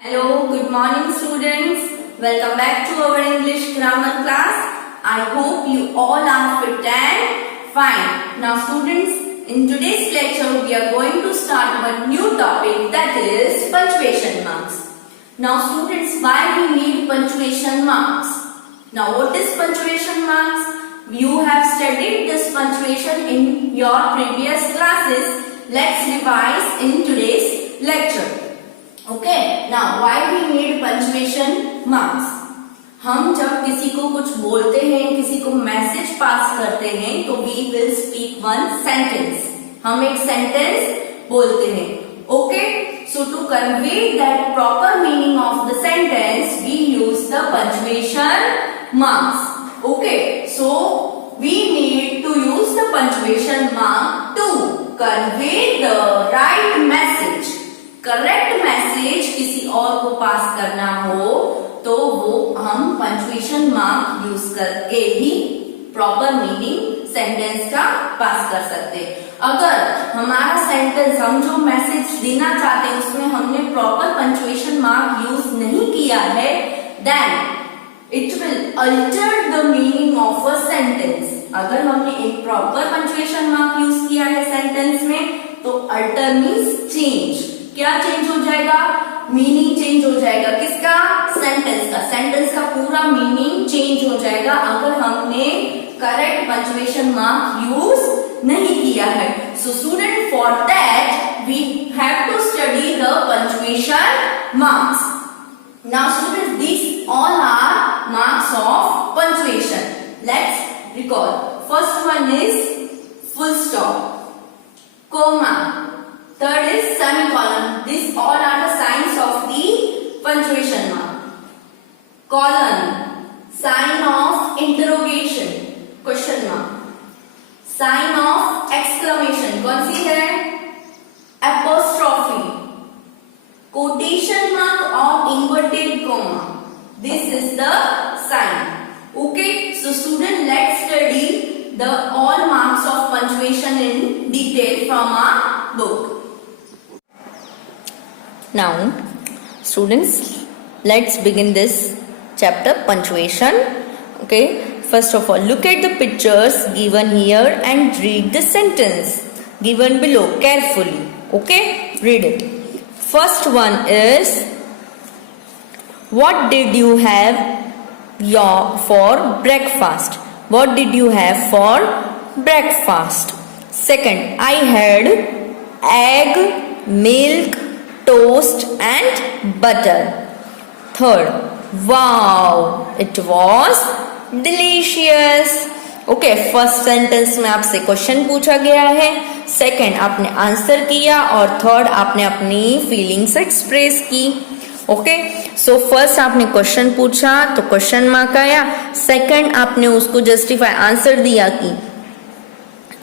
Hello, good morning students. Welcome back to our English grammar class. I hope you all are fit and fine. Now students, in today's lecture we are going to start a new topic, that is punctuation marks. Now students, why we need punctuation marks? Now what is punctuation marks? You have studied this punctuation in your previous classes. Let's revise in today's lecture. Okay now why we need punctuation marks. हम जब किसी को कुछ बोलते हैं, किसी को message pass करते हैं, तो we will speak one sentence. हम एक सेंटेंस बोलते हैं. Okay, so to convey that proper meaning of the sentence we use the punctuation marks. Okay, so we need to use the punctuation mark to convey the right message. Correct message किसी और को पास करना हो तो वो हम punctuation mark use करके ही proper meaning sentence का पास कर सकते. अगर हमारा सेंटेंस, हम जो मैसेज देना चाहते हैं उसमें हमने प्रॉपर पंक्चुएशन मार्क यूज नहीं किया है, then it will alter the meaning of a sentence. अगर हमने एक प्रॉपर पंक्चुएशन मार्क यूज किया है सेंटेंस में, तो अल्टर मीन्स चेंज. क्या चेंज हो जाएगा? मीनिंग चेंज हो जाएगा. किसका? सेंटेंस का. सेंटेंस का पूरा मीनिंग चेंज हो जाएगा अगर हमने करेक्ट पंक्चुएशन मार्क यूज नहीं किया है. So student, for that we have to study the punctuation marks. Now student, this all are marks of punctuation. Let's recall. First one is full stop, comma. Third is semicolon. These all are the signs of the punctuation mark. Colon, sign of interrogation, question mark. Sign of exclamation, कौन सी है? Apostrophe. Quotation mark or inverted comma. This is the sign. Okay, so student, let's study the all marks of punctuation in detail from our book. Now students, let's begin this chapter, punctuation. Okay, first of all, look at the pictures given here and read the sentence given below carefully. Okay, read it. First one is, what did you have for breakfast? What did you have for breakfast? Second, I had egg, milk, toast and butter. Third, wow, it was delicious. Okay, first sentence में आपसे question पूछा गया है, second आपने answer किया और third आपने अपनी फीलिंग्स एक्सप्रेस की. ओके, सो फर्स्ट आपने क्वेश्चन पूछा तो क्वेश्चन मार्क आया. सेकंड आपने उसको जस्टिफाई आंसर दिया कि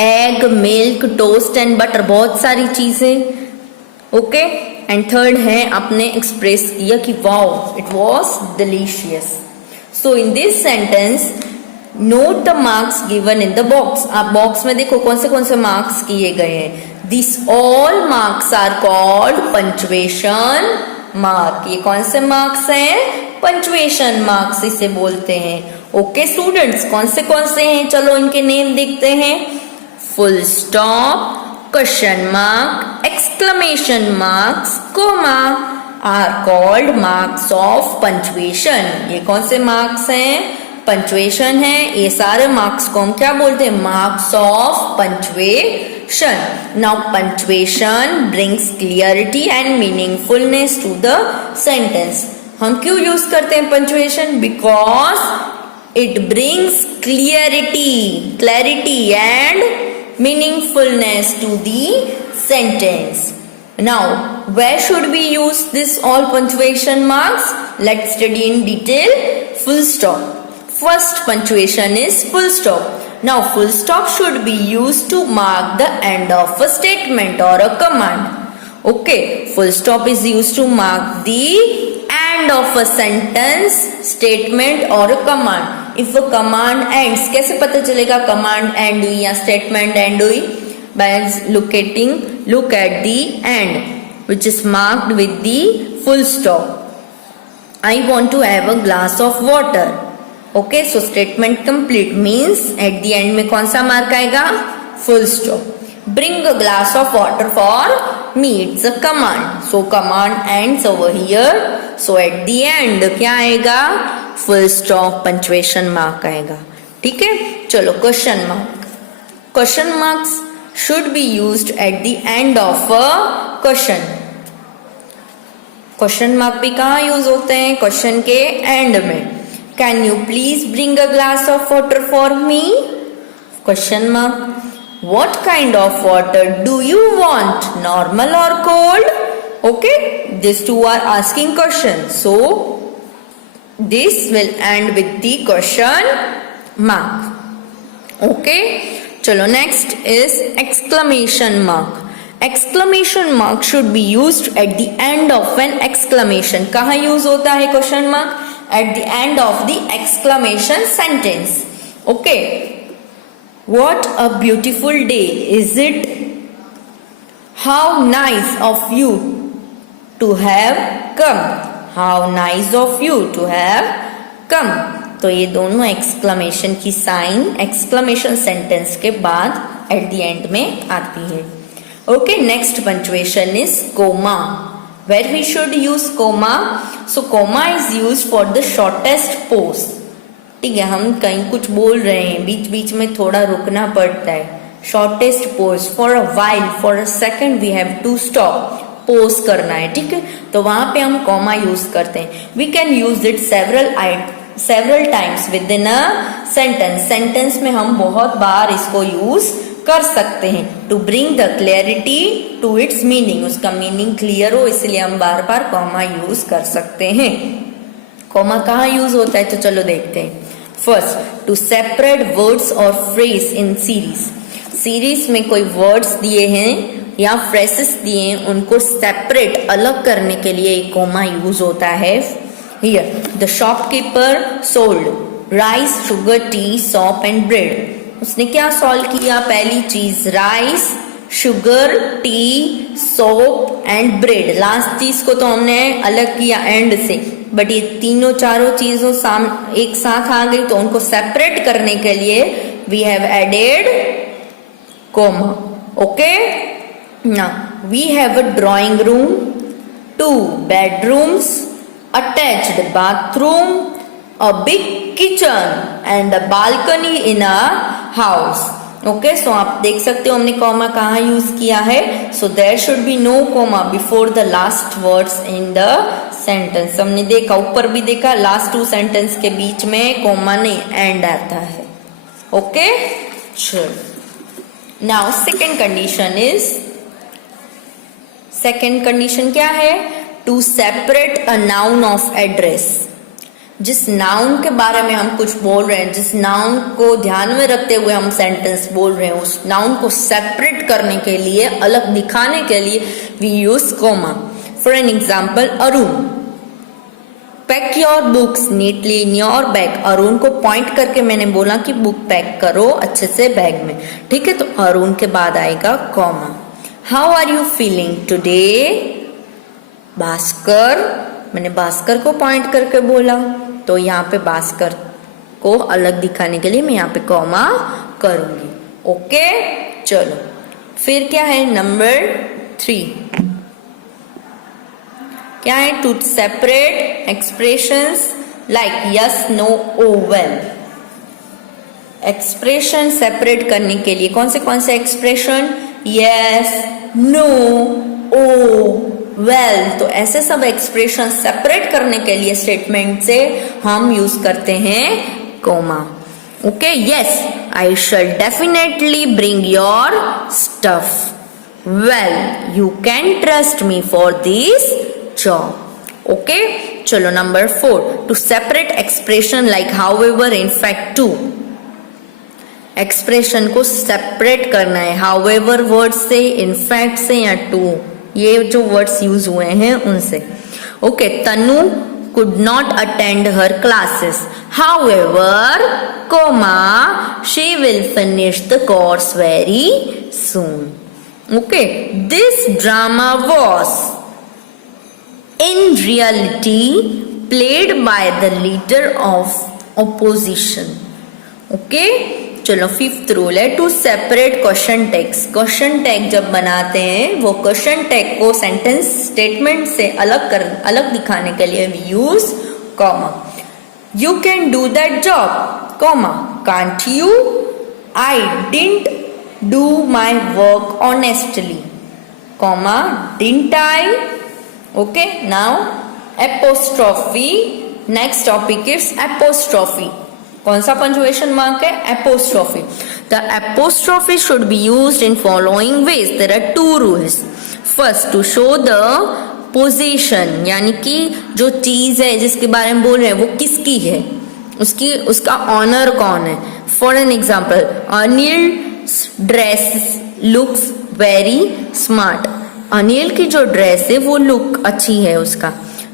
egg, milk, toast and butter, बहुत सारी चीजें. ओके, एंड थर्ड है आपने एक्सप्रेस किया कि wow, it was delicious. So in this sentence note the marks given in the box. आप बॉक्स में देखो कौन से मार्क्स किए गए हैं. This all marks are called punctuation mark. ये कौन से मार्क्स हैं? पंक्चुएशन मार्क्स इसे बोलते हैं. ओके स्टूडेंट्स, कौन से हैं? चलो इनके नेम देखते हैं. Full stop, question mark, exclamation marks, comma are called marks of punctuation. ये कौन से marks हैं? punctuation है. ये सारे marks को हम क्या बोलते हैं? marks of punctuation. Now punctuation brings clarity and meaningfulness to the sentence. हम क्यों यूज करते हैं punctuation? Because it brings clarity and meaningfulness to the sentence. Now, where should we use this all punctuation marks? Let's study in detail. Full stop. First punctuation is full stop. Now, full stop should be used to mark the end of a statement or a command. Okay, full stop is used to mark the end of a sentence, statement or a command. If a command ends, कैसे पता चलेगा command end हुई या statement end हुई? By look at the end which is marked with the full stop. I want to have a glass of water. Okay, so statement complete means at the end में कौन सा mark आएगा? Full stop. Bring a glass of water for me. It's a command. So command ends over here. So at the end क्या आएगा? Full stop, punctuation mark आएगा. ठीक है, चलो question mark. Question marks should be used at the end of a question. Question mark भी कहाँ use होते हैं? क्वेश्चन के एंड में. Can you please bring a glass of water for me? Question mark. What kind of water do you want, normal और cold? Okay, this two are asking question, so this will end with the question mark. Okay, चलो next is exclamation mark. Exclamation mark should be used at the end of an exclamation. कहाँ use होता है question mark? At the end of the exclamation sentence. Okay. What a beautiful day, is it? How nice of you to have come. How nice of you to have come. तो ये दोनों exclamation की sign exclamation sentence के बाद at the end में आती है. Okay, next punctuation is comma. Where we should use comma? So comma is used for the shortest pause. ठीक है, हम कहीं कुछ बोल रहे हैं, बीच बीच में थोड़ा रुकना पड़ता है. Shortest pause, for a while, for a second we have to stop. Pause करना है, ठीक है, तो वहां पे हम comma यूज करते हैं. We can use it several times within a sentence. Sentence में हम बहुत बार इसको यूज कर सकते हैं. To bring the clarity to its meaning, उसका मीनिंग क्लियर हो इसलिए हम बार बार कॉमा यूज कर सकते हैं. कॉमा कहाँ यूज होता है तो चलो देखते हैं. फर्स्ट, टू सेपरेट वर्ड्स और फ्रेज इन सीरीज. सीरीज में कोई वर्ड्स दिए हैं या फ्रेजेस दिए हैं, उनको सेपरेट अलग करने के लिए एक कॉमा यूज होता है. Here the shopkeeper sold rice, sugar, T, shop and bread. उसने क्या सॉल्व किया? पहली चीज rice, sugar, T, soap and bread. Last चीज को तो हमने अलग किया एंड से, बट ये तीनों चारों चीजों एक साथ आ गई तो उनको सेपरेट करने के लिए we have added comma. Okay, now we have a drawing room, 2 bedrooms, attached bathroom, a big kitchen and a balcony in a house. Okay, so आप देख सकते हो हमने कॉमा कहाँ यूज किया है. So there should be no comma before the last words in the sentence. हमने देखा, ऊपर भी देखा, लास्ट 2 सेंटेंस के बीच में कॉमा नहीं, एंड आता है. ओके, चलो नाउ सेकेंड कंडीशन क्या है? To separate a noun of address. जिस नाउन के बारे में हम कुछ बोल रहे हैं, जिस नाउन को ध्यान में रखते हुए हम सेंटेंस बोल रहे हैं, उस नाउन को सेपरेट करने के लिए, अलग दिखाने के लिए we use comma. For an example, Arun, pack your books neatly in your bag. Arun को पॉइंट करके मैंने बोला कि बुक पैक करो अच्छे से बैग में. ठीक है, तो अरुण के बाद आएगा comma. How are you feeling today? Bhaskar, मैंने भास्कर को पॉइंट करके बोला, तो यहाँ पे भास्कर को अलग दिखाने के लिए मैं यहाँ पे कॉमा करूंगी. ओके, चलो फिर क्या है? नंबर 3 क्या है? To separate expressions like yes, no, oh, well. Expression separate करने के लिए कौन से expression? Yes, no, oh, well. तो ऐसे सब एक्सप्रेशन सेपरेट करने के लिए स्टेटमेंट से हम यूज करते हैं comma. Okay, yes, I shall definitely bring your stuff. Well, you can trust me for this job. Okay, चलो number 4, to separate expression like however, in fact, too. Expression को separate करना है however word से, in fact से या to, ये जो words use हुए हैं उनसे. Okay, Tanu could not attend her classes. However, comma, she will finish the course very soon. Okay, this drama was in reality played by the leader of opposition. Okay चलो, fifth rule है to separate question tags. Question tag जब बनाते हैं वो question tag को sentence statement से अलग दिखाने के लिए we use comma. You can do that job, comma, can't you, I didn't do my work honestly, comma, didn't I. Okay, now apostrophe. Next topic is apostrophe. कौन सा punctuation mark है? Apostrophe. The apostrophe should be used in following veg. There are two rules. First, to show the position, यानी कि जो चीज है जिसके बारे में बोल रहे हैं वो किसकी है, उसका ऑनर कौन है. For an example, Anil dress looks very smart. Anil की जो ड्रेस है वो लुक अच्छी है उसका,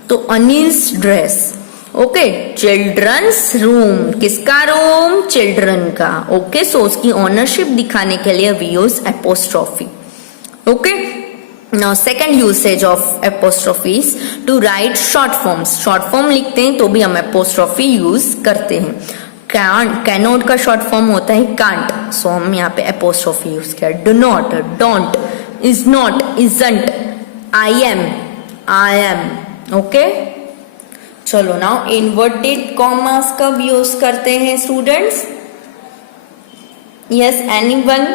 तो Anil's dress. Okay, children's room, किसका रूम? चिल्ड्रन का. ओके, सो उसकी ओनरशिप दिखाने के लिए we use apostrophe. Okay, now second usage of apostrophe is to write short forms. Short form लिखते हैं तो भी हम एपोस्ट्रॉफी यूज करते हैं. कैनॉट का शॉर्ट फॉर्म होता है कांट, सो हम यहाँ पे एपोस्ट्रॉफी यूज किया. Do not, don't, is not, isn't, I am, I'm. Okay, चलो नाउ इन्वर्टेड कॉमास कब यूज करते हैं students? Yes, anyone?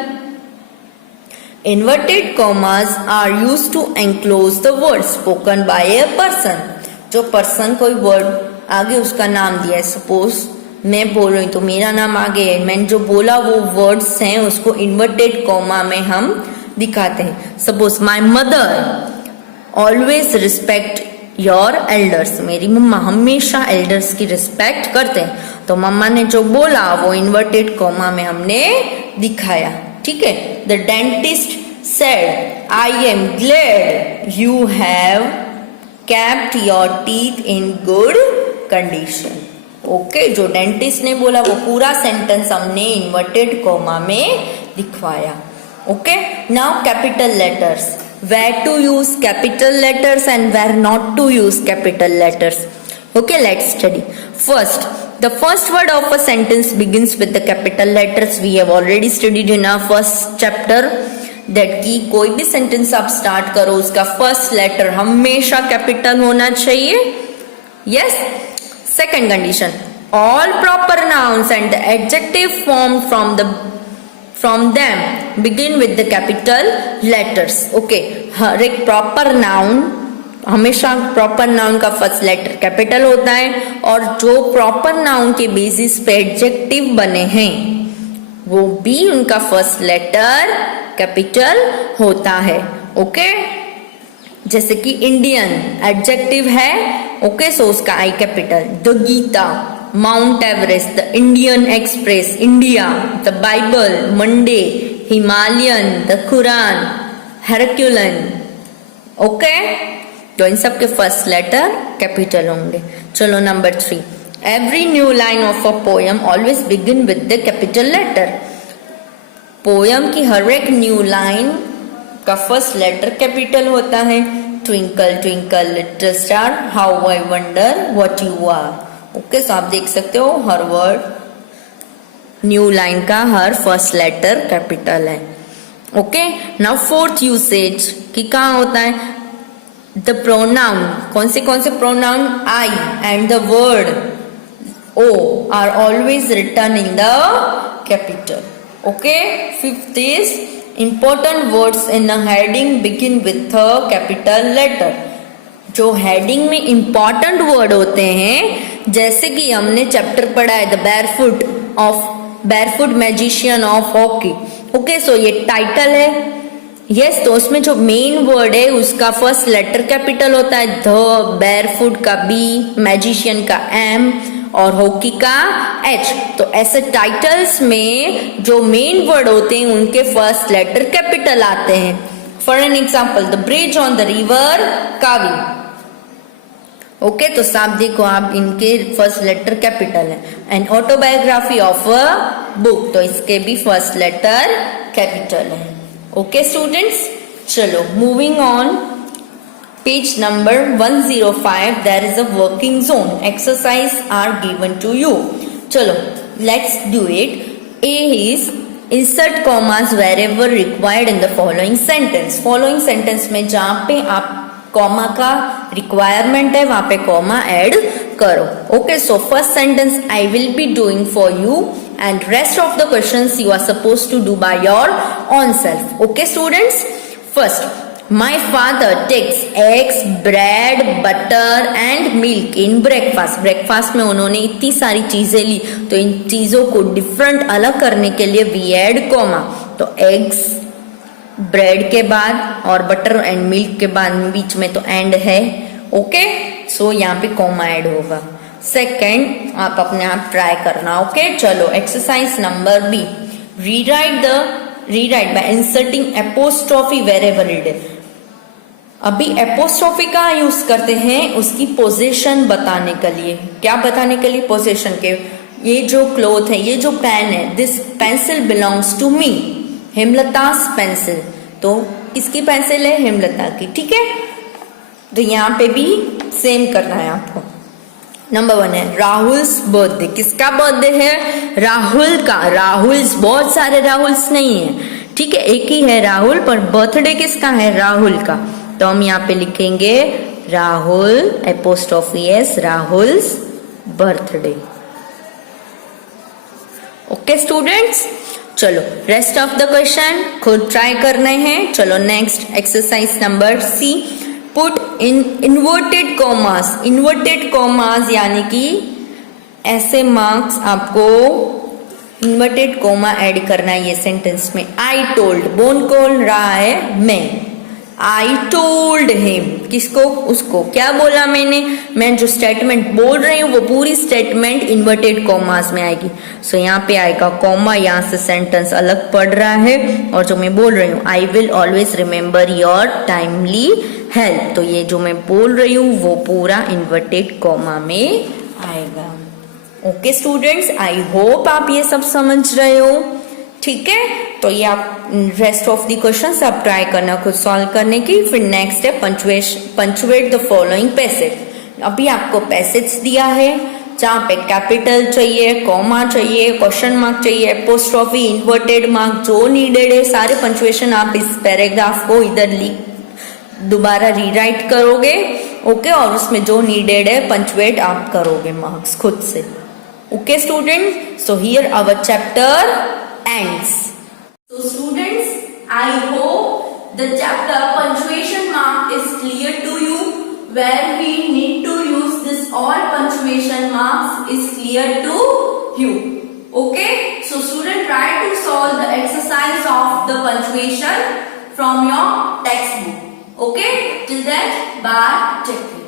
Inverted commas are used to enclose the word spoken by a person. जो person कोई word आगे उसका नाम दिया है, सपोज मैं बोल रही हूँ तो मेरा नाम आगे है, मैंने जो बोला वो वर्ड्स हैं उसको इन्वर्टेड कॉमा में हम दिखाते हैं. Suppose my mother always respect your elders. मेरी मम्मा हमेशा एल्डर्स की रिस्पेक्ट करते हैं, तो मम्मा ने जो बोला वो इन्वर्टेड कॉमा में हमने दिखाया. ठीक है. The dentist said I am glad you have kept your teeth in good condition. Okay, जो डेंटिस्ट ने बोला वो पूरा सेंटेंस हमने इन्वर्टेड कॉमा में दिखवाया. Okay, now capital letters. Where to use capital letters and where not to use capital letters. Okay, let's study. First, the first word of a sentence begins with the capital letters. We have already studied in our first chapter that कि कोई भी sentence आप start करो उसका first letter हमेशा capital होना चाहिए. Yes. Second condition, all proper nouns and the adjective formed from them begin with the capital letters. Okay, हर एक proper noun, हमेशा proper noun का first letter capital होता है, और जो proper noun के basis पे adjective बने हैं वो भी उनका first letter capital होता है. Okay, जैसे कि Indian adjective है, okay, so उसका I capital. The Gita, Mount Everest, the Indian Express, India, the Bible, Monday, Himalayan, the Quran, Herculean. Okay, तो इन सब के फर्स्ट लेटर कैपिटल होंगे. चलो number 3, every new line of a poem always begin with the capital letter. Poem की हर एक new line का फर्स्ट लेटर कैपिटल होता है. Twinkle twinkle little star, how I wonder what you are. Okay, so आप देख सकते हो हर वर्ड न्यू लाइन का हर फर्स्ट लेटर कैपिटल है. ओके, नाउ फोर्थ यूसेज कि कहाँ होता है द प्रोनाउन. कौन से pronoun? I and the word O are always written in the capital. Okay, fifth is important words in a heading begin with a capital letter. जो heading में important word होते हैं, जैसे कि हमने चैप्टर पढ़ा है the barefoot magician of hockey. Okay, so ये टाइटल है. यस, तो उसमें जो मेन वर्ड है उसका फर्स्ट लेटर कैपिटल होता है. द, बैरफुट का बी, मैजिशियन का एम और हॉकी का एच. तो ऐसे टाइटल्स में जो मेन वर्ड होते हैं उनके फर्स्ट लेटर कैपिटल आते हैं. For an example, the bridge on the river Kavi. Okay, तो साफ देखो आप, इनके फर्स्ट लेटर कैपिटल है. And autobiography of a book, तो इसके भी फर्स्ट लेटर कैपिटल है. ओके स्टूडेंट्स, चलो moving on. Page number 105, there is a working zone. Exercise are given to you. Chalo, let's do it. A is insert commas wherever required in the following sentence. Following sentence में जहाँ पे आप comma का requirement है वहां पे comma add करो. Okay, so first sentence I will be doing for you and rest of the questions you are suppose to do by your own self. Okay students, first, My father takes eggs, bread, butter and milk in breakfast. Breakfast में उन्होंने इतनी सारी चीजें ली तो इन चीजों को different अलग करने के लिए वी ऐड कॉमा. तो एग्स ब्रेड के बाद और बटर एंड मिल्क के बाद बीच में तो एंड है. ओके, सो यहाँ पे कॉमा ऐड होगा. सेकेंड, आप अपने आप ट्राई करना. ओके, चलो exercise number B. Rewrite by inserting apostrophe wherever needed. अभी एपोस्ट्रॉफी का यूज करते हैं उसकी पोजीशन बताने के लिए. क्या बताने के लिए? पोजीशन के. ये जो क्लोथ है, ये जो पेन है, this pencil belongs to me. Hemlata's pencil. तो किसकी पेंसिल है? हेमलता की. ठीक है, तो यहाँ पे भी सेम करना है आपको. नंबर 1 है राहुल्स बर्थडे. किसका बर्थडे है? राहुल का. राहुल्स, बहुत सारे राहुल्स नहीं है, ठीक है, एक ही है राहुल, पर बर्थडे किसका है? राहुल का. तो हम यहाँ पे लिखेंगे Rahul apostrophe S, Rahul's birthday. Okay students, चलो रेस्ट ऑफ द क्वेश्चन खुद ट्राई करने हैं. चलो next exercise number C. Put in inverted commas. Inverted commas यानी कि ऐसे मार्क्स आपको इन्वर्टेड कॉमा ऐड करना है ये सेंटेंस में. आई टोल्ड, कौन बोल रहा है? मैं. आई टोल्ड हिम, किसको? उसको. क्या बोला मैंने? मैं जो स्टेटमेंट बोल रही हूँ वो पूरी स्टेटमेंट इन्वर्टेड कॉमास में आएगी. सो यहाँ पे आएगा कॉमा, यहाँ से सेंटेंस अलग पढ़ रहा है. और जो मैं बोल रही हूँ I will always remember your timely help, तो ये जो मैं बोल रही हूँ वो पूरा इन्वर्टेड कॉमा में आएगा. ओके स्टूडेंट्स, आई होप आप ये सब समझ रहे हो. ठीक है, तो ये आप रेस्ट ऑफ द क्वेश्चंस आप ट्राई करना खुद सॉल्व करने की. फिर नेक्स्ट है पंचुएट द फॉलोइंग पैसेज. अभी आपको पैसेज दिया है जहाँ पे कैपिटल चाहिए, कॉमा चाहिए, क्वेश्चन मार्क चाहिए, एपोस्ट्रॉफी, इन्वर्टेड मार्क, जो नीडेड है सारे पंचुएशन आप इस पैराग्राफ को इधर दोबारा रीराइट करोगे. ओके, और उसमें जो नीडेड है पंचुएट आप करोगे मार्क्स खुद से. Okay student, so here our chapter ends. So students, I hope the chapter punctuation mark is clear to you. Where we need to use this all punctuation marks is clear to you. Okay, so student, try to solve the exercise of the punctuation from your textbook. Okay, till then, bye, take care.